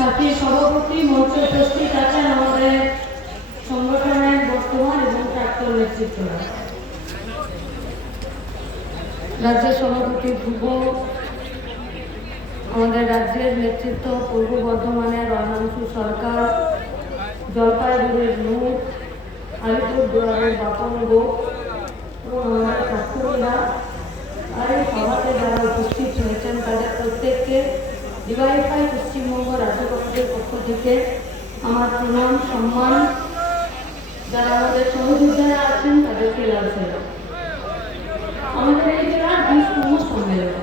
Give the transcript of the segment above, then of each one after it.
সাথী সভাপতি মঞ্চে উপস্থিত আছেন আমাদের সংগঠনের বর্তমান এবং প্রাক্তন নেতৃত্বরা। রাজ্যের সভাপতি ধ্রুব, আমাদের রাজ্যের নেতৃত্ব পূর্ব বর্ধমানের রণাংশু সরকার, জলপাইগুড়ির নূর আলিপুরদুয়ারের বাপন গোপ এবং আমাদের ছাত্রীরা, আর এই সভাতে যারা উপস্থিত হয়েছেন তাদের প্রত্যেককে ডিওয়াইফাই থেকে আমার প্রণাম, সম্মান যারা আমাদের সহযোদ্ধারা আছেন, তাদেরকে লাগছে আমাদের এই জেলার বিশতম সম্মেলন।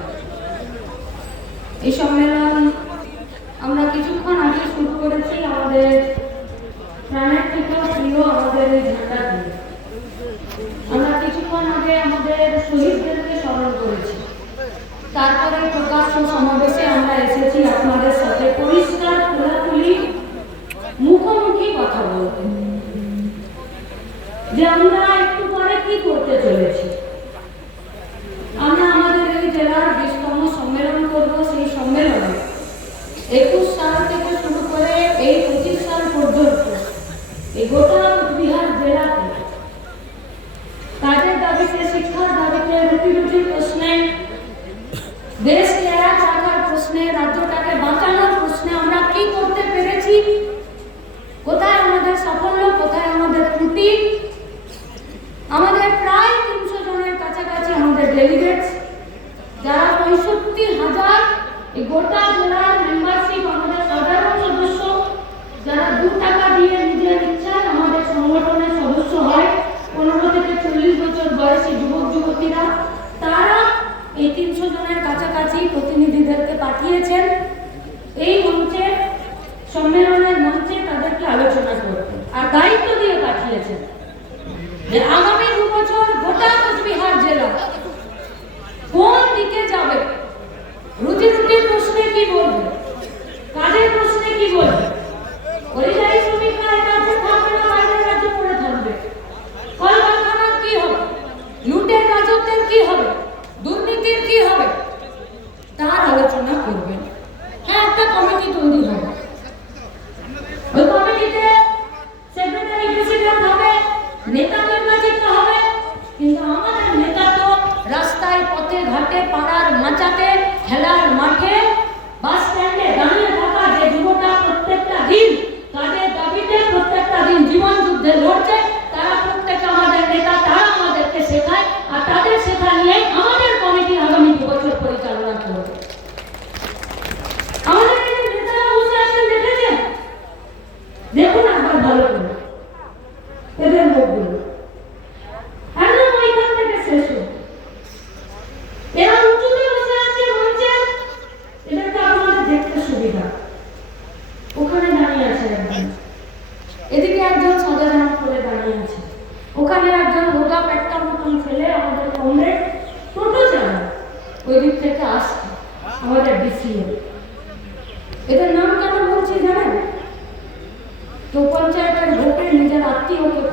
এই সম্মেলন আমরা কিছুক্ষণ আগে শুরু করেছি আমাদের প্রাণের থেকেও প্রিয় আমাদের এই ঝান্ডা দিয়ে। আমরা কিছুক্ষণ আগে আমাদের শহীদদেরকে স্মরণ করেছি। তারপরে প্রকাশ্য সমাবেশে আমরা এসেছি আপনাদের সাথে পরিষ্কার যে আমরা একটু পরে কি করতে চলেছি? আমরা আমাদের এই জেলার বিশতম সম্মেলন করব সেই সম্মেলনে একুশ সাল থেকে শুরু করে এই পঁচিশ সাল পর্যন্ত এই গোটা বিহার জেলাতে কাজের দাবিতে, শিক্ষার দাবিতে রুটি রুটির প্রশ্নে দেশকে এক রাখার প্রশ্নে, রাজ্যটাকে বাঁচানোর প্রশ্নে আমরা কি করতে পেরেছি? কোথায় আমাদের সাফল্য কোথায় আমাদের ত্রুটি আমাদের প্রায় তিনশো জনের কাছাকাছি আমাদের ডেলিগেটস যারা পঁয়ষট্টি হাজার এই গোটা জেলার মেম্বারশিপ আমাদের সাধারণ সদস্য যারা দু টাকা দিয়ে নিজের ইচ্ছায় আমাদের সংগঠনের সদস্য হয় পনেরো থেকে চল্লিশ বছর বয়সী যুবক যুবতীরা তারা এই তিনশো জনের কাছাকাছি প্রতিনিধিদেরকে পাঠিয়েছেন এই মঞ্চে সম্মেলনের মঞ্চে তাদেরকে আলোচনা করতে আর দায়িত্ব দিয়ে পাঠিয়েছেন যে আগামী দু বছর গোটা কোচবিহার জেলা কোন দিকে যাবে রুটির প্রশ্নে কি বলবে? কাজের প্রশ্নে কি বলবে? ঘাটে, পাড়ার মাচাতে খেলার মাঠে, বাস স্ট্যান্ডে দাঁড়িয়ে থাকা যে যুবটা প্রত্যেকটা দিন কাজের দাবিতে প্রত্যেকটা দিন জীবন যুদ্ধে লড়ছে, তারা প্রত্যেকটা আমাদের নেতা, তারা আমাদেরকে শেখায়, আর তাদের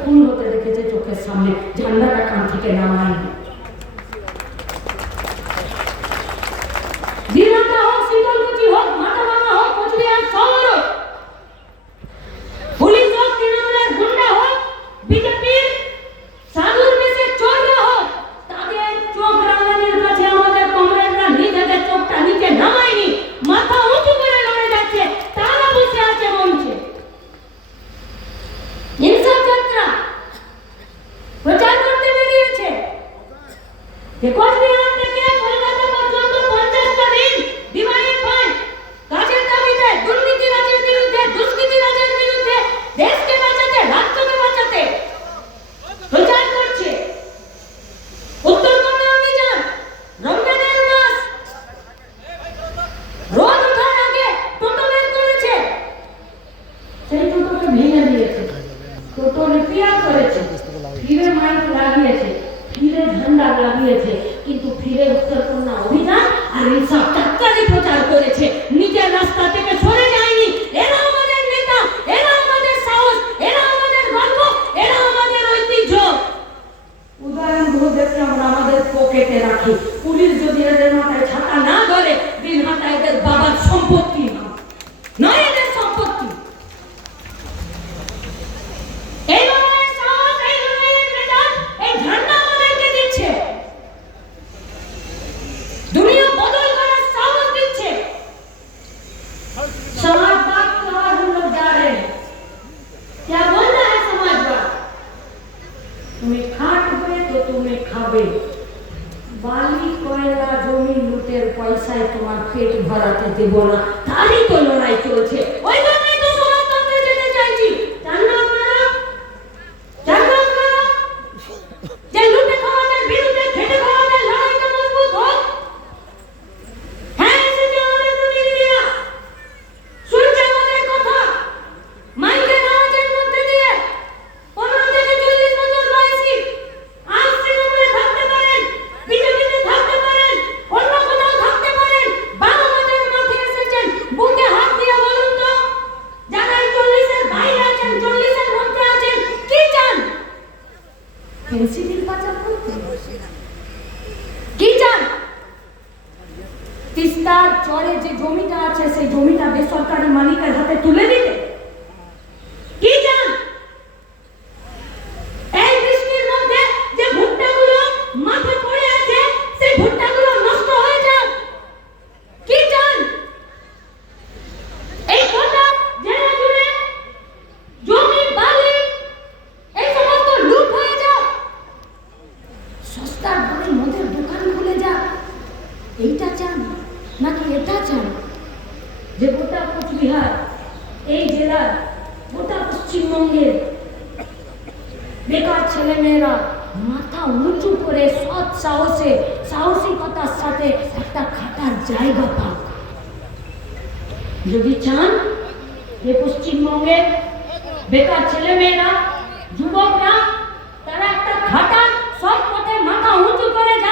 খুন হতে দেখেছে চোখের সামনে। ঝান্ডাটা কান থেকে নামায়নি। এইসব টাক্কারি প্রচার করেছে। নিজের রাস্তা থেকে থেকে তুমি খাবে। বালি, কয়লা, জমি, লুটের পয়সায় তোমার পেট ভরাতে দেব না। তারই তো লড়াই চলছে। ওই তো পেন্সিলের কাঁচা কি চান তিস্তার চরে যে জমিটা আছে, সেই জমিটা বেসরকারি মালিকের হাতে তুলে দিতে যে গোটা কোচবিহার, এই জেলার গোটা পশ্চিমবঙ্গের বেকার ছেলেমেয়েরা মাথা উঁচু করে সৎ সাহসে, সাহসিকতার সাথে একটা খাটার জায়গা পাক। যদি চান যে পশ্চিমবঙ্গে বেকার ছেলেমেয়েরা, যুবকরা, তারা একটা খাটার সৎ পথে মাথা উঁচু করে যায়